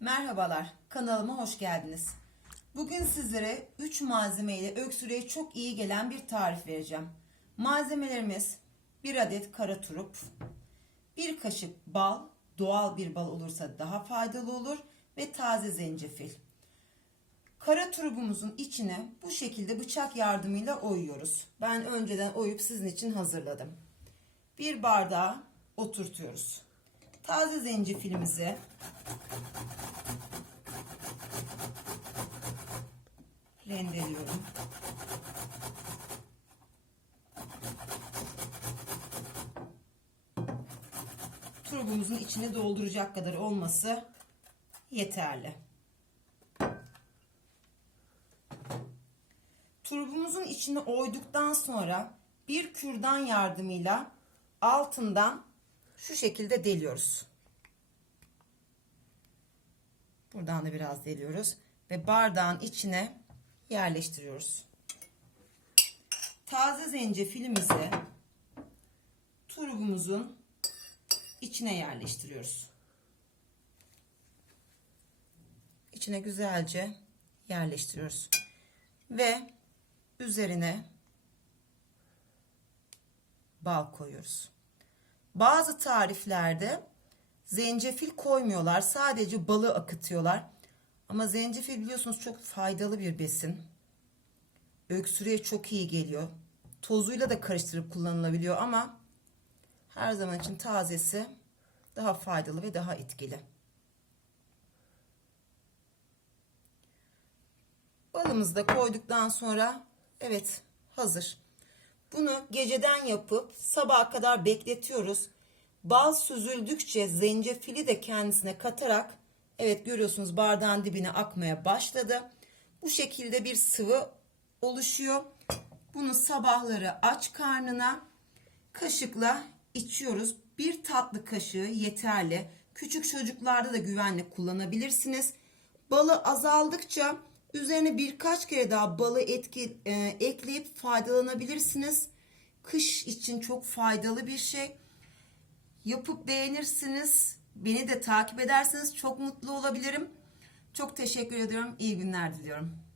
Merhabalar, kanalıma hoş geldiniz. Bugün sizlere 3 malzeme ile öksürüğe çok iyi gelen bir tarif vereceğim. Malzemelerimiz 1 adet kara turp, 1 kaşık bal, doğal bir bal olursa daha faydalı olur ve taze zencefil. Kara turpumuzun içine bu şekilde bıçak yardımıyla oyuyoruz. Ben önceden oyup sizin için hazırladım. Bir bardağa oturtuyoruz. Taze zencefilimizi rendeliyorum. Turbumuzun içine dolduracak kadar olması yeterli. Turbumuzun içine oyduktan sonra bir kürdan yardımıyla altından şu şekilde deliyoruz. Buradan da biraz deliyoruz ve bardağın içine yerleştiriyoruz. Taze zencefilimizi turbumuzun içine yerleştiriyoruz. İçine güzelce yerleştiriyoruz ve üzerine bal koyuyoruz. Bazı tariflerde zencefil koymuyorlar, sadece balı akıtıyorlar. Ama zencefil biliyorsunuz çok faydalı bir besin. Öksürüğe çok iyi geliyor. Tozuyla da karıştırıp kullanılabiliyor ama her zaman için tazesi daha faydalı ve daha etkili. Balımızı da koyduktan sonra evet hazır. Bunu geceden yapıp sabaha kadar bekletiyoruz. Bal süzüldükçe zencefili de kendisine katarak evet görüyorsunuz bardağın dibine akmaya başladı. Bu şekilde bir sıvı oluşuyor. Bunu sabahları aç karnına kaşıkla içiyoruz. Bir tatlı kaşığı yeterli. Küçük çocuklarda da güvenle kullanabilirsiniz. Balı azaldıkça üzerine birkaç kere daha balı ekleyip faydalanabilirsiniz. Kış için çok faydalı bir şey. Yapıp beğenirsiniz. Beni de takip ederseniz çok mutlu olabilirim. Çok teşekkür ediyorum. İyi günler diliyorum.